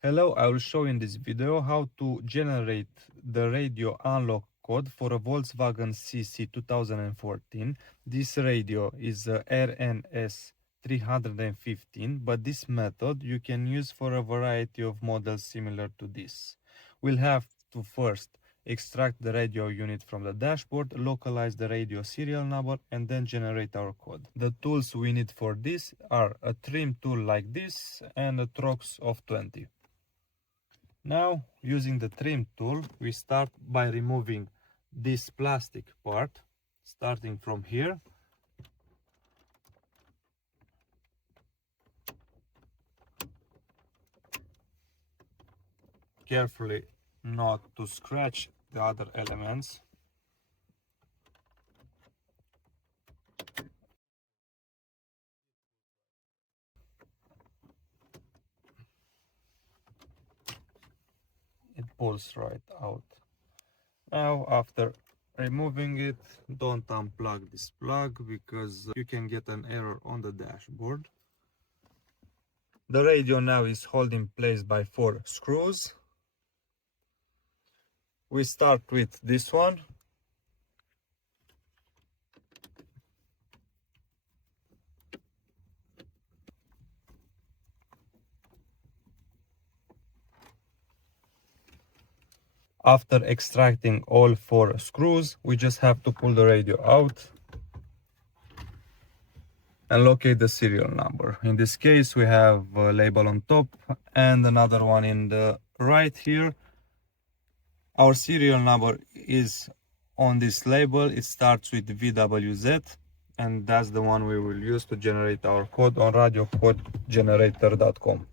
Hello, I will show in this video how to generate the radio unlock code for a Volkswagen CC 2014. This radio is a RNS 315, but this method you can use for a variety of models similar to this. We'll have to first extract the radio unit from the dashboard, localize the radio serial number, and then generate our code. The tools we need for this are a trim tool like this and a Trox of 20. Now, using the trim tool, we start by removing this plastic part, starting from here. Carefully not to scratch the other elements. It pulls right out. Now, after removing it, don't unplug this plug because you can get an error on the dashboard. The radio now is held in place by 4 screws. We start with this one. After extracting all 4 screws, we just have to pull the radio out and locate the serial number. In this case, we have a label on top and another one in the right here. Our serial number is on this label. It starts with VWZ, and that's the one we will use to generate our code on radiocodegenerator.com.